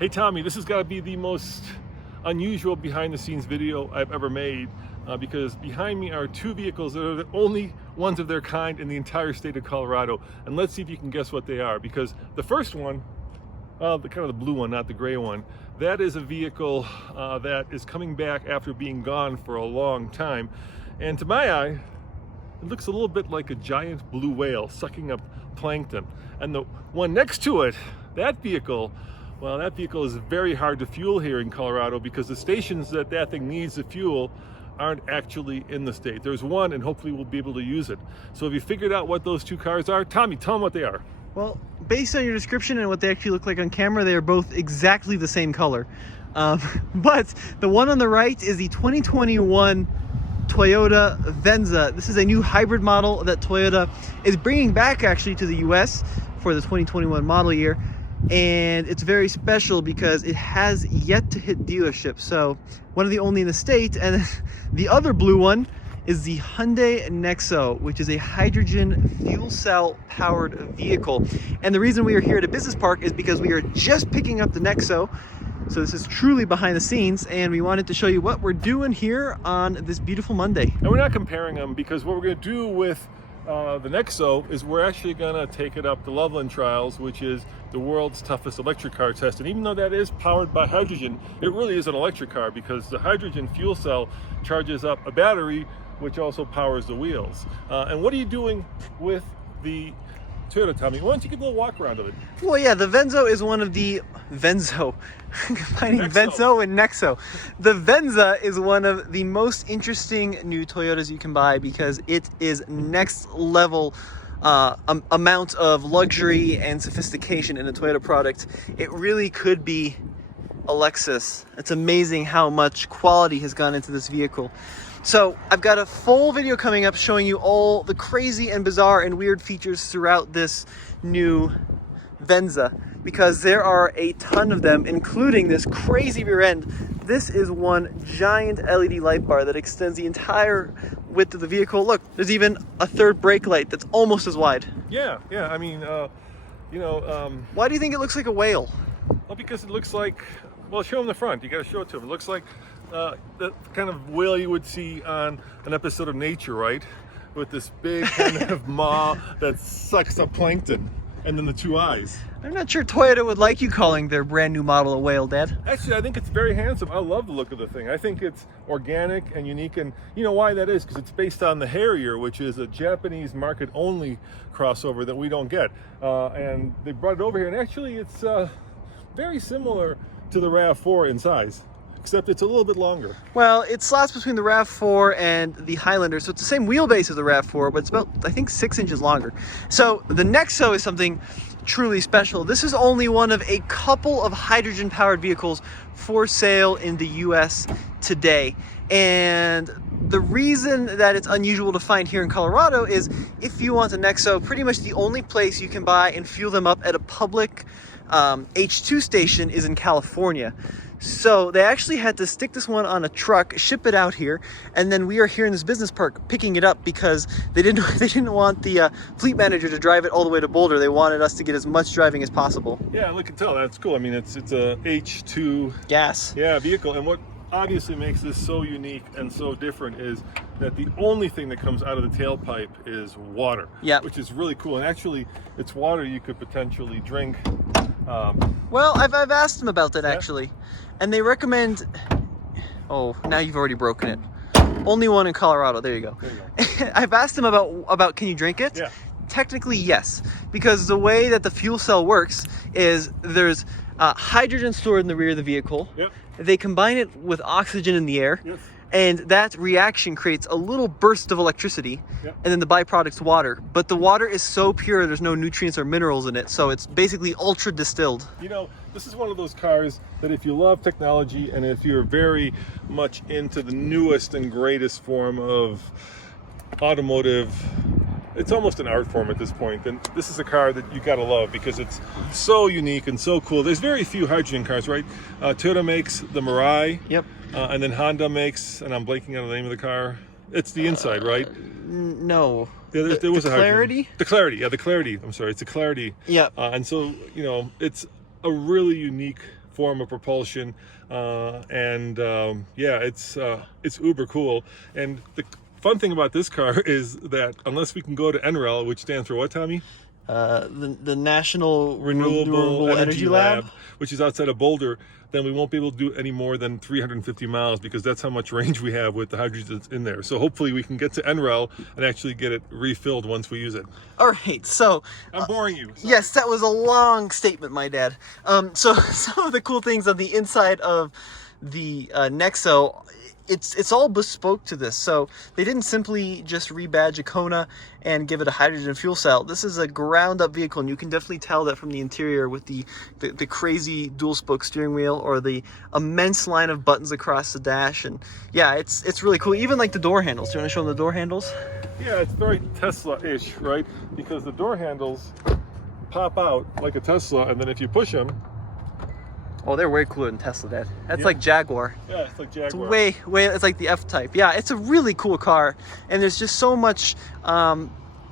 Hey Tommy, this has got to be the most unusual behind the scenes video I've ever made because behind me are two vehicles that are the only ones of their kind in the entire state of Colorado. And let's see if you can guess what they are, because the first one, the kind of the blue one, not the gray one, that is a vehicle that is coming back after being gone for a long time. And to my eye, it looks a little bit like a giant blue whale sucking up plankton. And the one next to it, that vehicle, well, that vehicle is very hard to fuel here in Colorado because the stations that thing needs to fuel aren't actually in the state. There's one, and hopefully we'll be able to use it. So have you figured out what those two cars are? Tommy, tell them what they are. Well, based on your description and what they actually look like on camera, they are both exactly the same color. But the one on the right is the 2021 Toyota Venza. This is a new hybrid model that Toyota is bringing back actually to the US for the 2021 model year. And it's very special because it has yet to hit dealership. So one of the only in the state. And the other blue one is the Hyundai Nexo, which is a hydrogen fuel cell powered vehicle. And the reason we are here at a business park is because we are just picking up the Nexo. So this is truly behind the scenes, and we wanted to show you what we're doing here on this beautiful Monday. And we're not comparing them because what we're going to do with the Nexo is we're actually going to take it up the Loveland Trials, which is the world's toughest electric car test. And even though that is powered by hydrogen, it really is an electric car because the hydrogen fuel cell charges up a battery, which also powers the wheels. And what are you doing with the Toyota, Tommy? Why don't you give a little walk around of it? Well, yeah, the Venzo is one of the combining Venzo and Nexo. The Venza is one of the most interesting new Toyotas you can buy because it is next level amount of luxury and sophistication in a Toyota product. It really could be a Lexus. It's amazing how much quality has gone into this vehicle. So I've got a full video coming up showing you all the crazy and bizarre and weird features throughout this new Venza, because there are a ton of them, including this crazy rear end. This is one giant LED light bar that extends the entire width of the vehicle. Look, there's even a third brake light that's almost as wide. Yeah, I mean, why do you think it looks like a whale? Well, because it looks like, well, show them the front. You got to show it to them. It looks like the kind of whale you would see on an episode of Nature, right? With this big kind of maw that sucks up plankton, and then the two eyes. I'm not sure Toyota would like you calling their brand new model a whale, Dad. Actually, I think it's very handsome. I love the look of the thing. I think it's organic and unique, and you know why that is? Because it's based on the Harrier, which is a Japanese market-only crossover that we don't get. And they brought it over here, and actually it's very similar to the RAV4 in size, except it's a little bit longer. Well, it slots between the RAV4 and the Highlander, so it's the same wheelbase as the RAV4, but it's about, I think, 6 inches longer. So the Nexo is something truly special. This is only one of a couple of hydrogen-powered vehicles for sale in the US today. And the reason that it's unusual to find here in Colorado is if you want a Nexo, pretty much the only place you can buy and fuel them up at a public H2 station is in California. So they actually had to stick this one on a truck, ship it out here, and then we are here in this business park picking it up because they didn't want the fleet manager to drive it all the way to Boulder. They wanted us to get as much driving as possible. Yeah, look and tell. That's cool. I mean, it's a H2 gas vehicle, and what obviously makes this so unique and so different is that the only thing that comes out of the tailpipe is water. Yeah, which is really cool. And actually, it's water you could potentially drink. Well, I've asked them about that actually, and they recommend. Oh, now you've already broken it. Only one in Colorado. There you go. There you go. I've asked them about can you drink it? Yeah. Technically, yes, because the way that the fuel cell works is there's hydrogen stored in the rear of the vehicle. Yep. They combine it with oxygen in the air. Yes. And that reaction creates a little burst of electricity, yep. And then the byproduct's water. But the water is so pure, there's no nutrients or minerals in it, so it's basically ultra distilled. You know, this is one of those cars that if you love technology and if you're very much into the newest and greatest form of automotive, it's almost an art form at this point, then this is a car that you gotta love because it's so unique and so cool. There's very few hydrogen cars, right? Toyota makes the Mirai. Yep. And then Honda makes, and I'm blanking on the name of the car. It's the inside, right? No. Yeah, there was a Clarity? The Clarity, yeah, the Clarity. I'm sorry, it's the Clarity. Yeah. And so, you know, it's a really unique form of propulsion, yeah, it's uber cool. And the fun thing about this car is that unless we can go to NREL, which stands for what, Tommy? The National Renewable Energy Lab, which is outside of Boulder, then we won't be able to do any more than 350 miles because that's how much range we have with the hydrogen that's in there. So hopefully we can get to NREL and actually get it refilled once we use it. All right, so I'm boring you. Sorry. Yes, that was a long statement, my dad. So some of the cool things on the inside of the Nexo, it's all bespoke to this. So they didn't simply just rebadge a Kona and give it a hydrogen fuel cell. This is a ground up vehicle, and you can definitely tell that from the interior with the crazy dual spoke steering wheel or the immense line of buttons across the dash. And yeah, it's really cool. Even like the door handles. Do you want to show them the door handles? Yeah, it's very Tesla-ish, right? Because the door handles pop out like a Tesla, and then if you push them, oh, they're way cooler than Tesla, Dad. That's yeah. like Jaguar. Yeah, it's like Jaguar. It's way, it's like the F-Type. Yeah, it's a really cool car, and there's just so much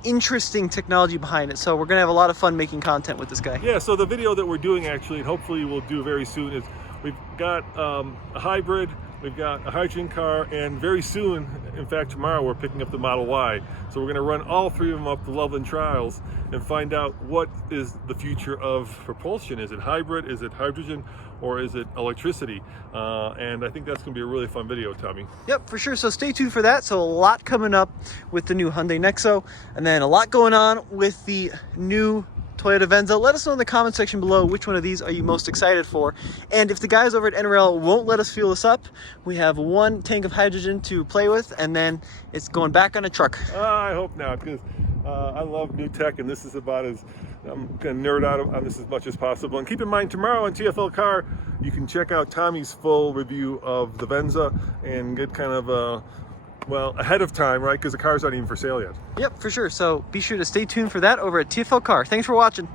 interesting technology behind it. So we're gonna have a lot of fun making content with this guy. Yeah, so the video that we're doing actually, and hopefully we'll do very soon, is we've got a hybrid, we've got a hydrogen car, and very soon, in fact tomorrow, we're picking up the Model Y. So we're gonna run all three of them up the Loveland Trials and find out what is the future of propulsion. Is it hybrid, is it hydrogen, or is it electricity? And I think that's gonna be a really fun video, Tommy. Yep, for sure. So stay tuned for that. So a lot coming up with the new Hyundai Nexo, and then a lot going on with the new Toyota Venza. Let us know in the comment section below which one of these are you most excited for. And if the guys over at NRL won't let us fuel this up, we have one tank of hydrogen to play with, and then it's going back on a truck. I hope not, because I love new tech, and this is about as, I'm going to nerd out on this as much as possible. And keep in mind, tomorrow on TFL Car, you can check out Tommy's full review of the Venza and get kind of well, ahead of time, right? Because the car's not even for sale yet. Yep, for sure. So be sure to stay tuned for that over at TFL Car. Thanks for watching.